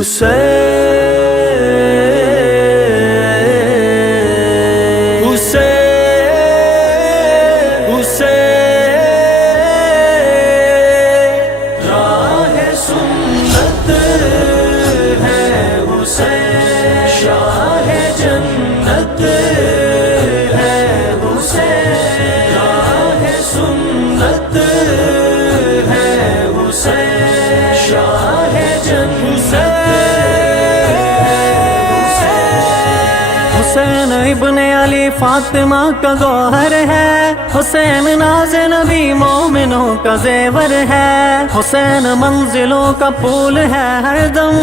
حسین ابن علی فاطمہ کا گوہر ہے، حسین ناز نبی مومنوں کا زیور ہے، حسین منزلوں کا پھول ہے ہر دم،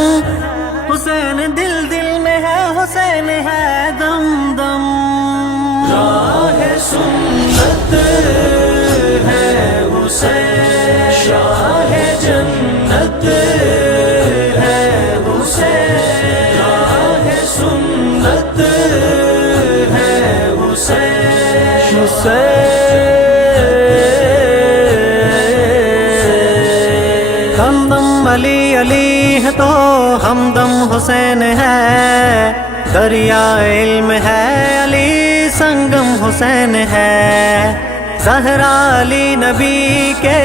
حسین دل دل میں ہے، حسین ہے دم دم۔ راہ سنت ہے حسین، شاہ جنت ہے حسین، راہ سنت ہے حسین، ہمدم علی علی ہے تو ہمدم حسین ہے، دریا علم ہے علی سنگم حسین ہے، زہرا علی نبی کے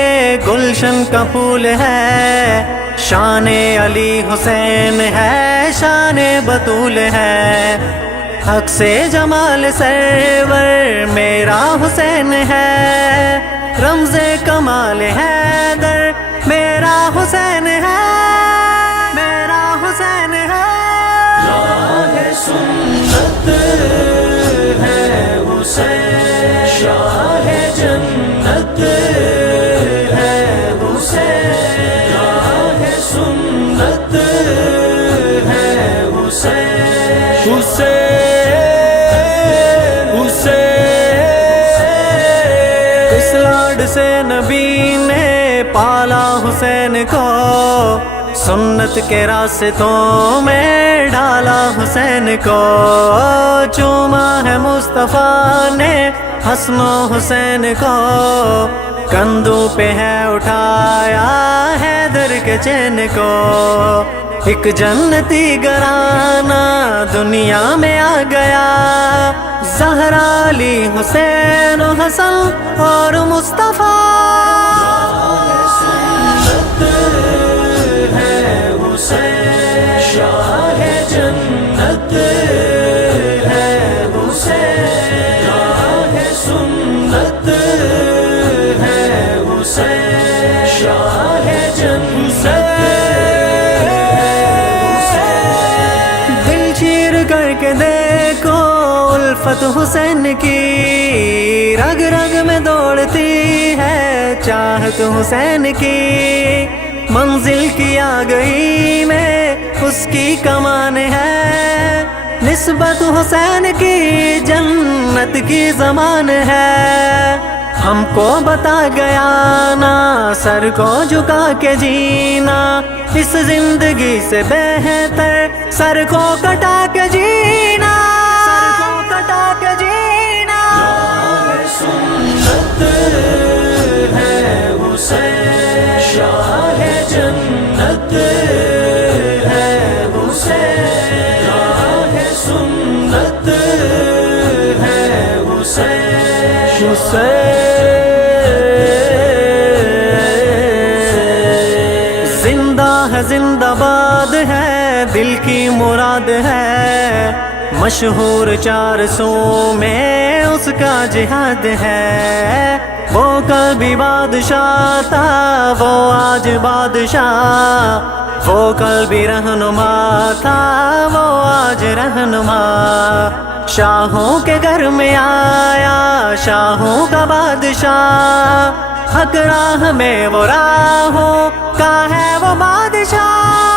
گلشن کا پھول ہے، شان علی حسین ہے، شان بطول ہے، حق سے جمال سرور میرا حسین ہے، رمز کمال حیدر میرا حسین ہے، میرا حسین ہے۔ راہ سنت ہے حسین، شاہ جنت ہے حسین، راہ سنت ہے حسین، اس لاڈ سے نبی نے پالا حسین کو، سنت کے راستوں میں ڈالا حسین کو، چوما ہے مصطفیٰ نے حسن و حسین کو، کندھوں پہ ہے اٹھایا حیدر کے چین کو، ایک جنتی گھرانہ دنیا میں آ گیا، زہرا علی حسین و حسن اور مصطفیٰ۔ شاہ جنت ہے حسین، راہ سنت ہے حسین، شاہ جنت ہے حسین، دل چیر کر کے دیکھو الفت حسین کی، رگ رگ میں دوڑتی ہے چاہت حسین کی، منزل کی آ گئی میں اس کی کمان ہے، نسبت حسین کی جنت کی زمان ہے، ہم کو بتا گیا نا سر کو جھکا کے جینا، اس زندگی سے بہتر سر کو کٹا کے جینا، سر کو کٹا کے جینا۔ راہ سنت ہے حسین، شاہ جنت ہے حسین، راہ سنت ہے حسین، زندہ ہے زندہ باد ہے دل کی مراد ہے، مشہور 400 میں اس کا جہاد ہے، وہ کبھی بادشاہ تھا وہ آج بادشاہ، وہ کبھی رہنما تھا وہ آج رہنما، شاہوں کے گھر میں آیا شاہوں کا بادشاہ، حق راہ میں وہ راہوں کا ہے وہ بادشاہ۔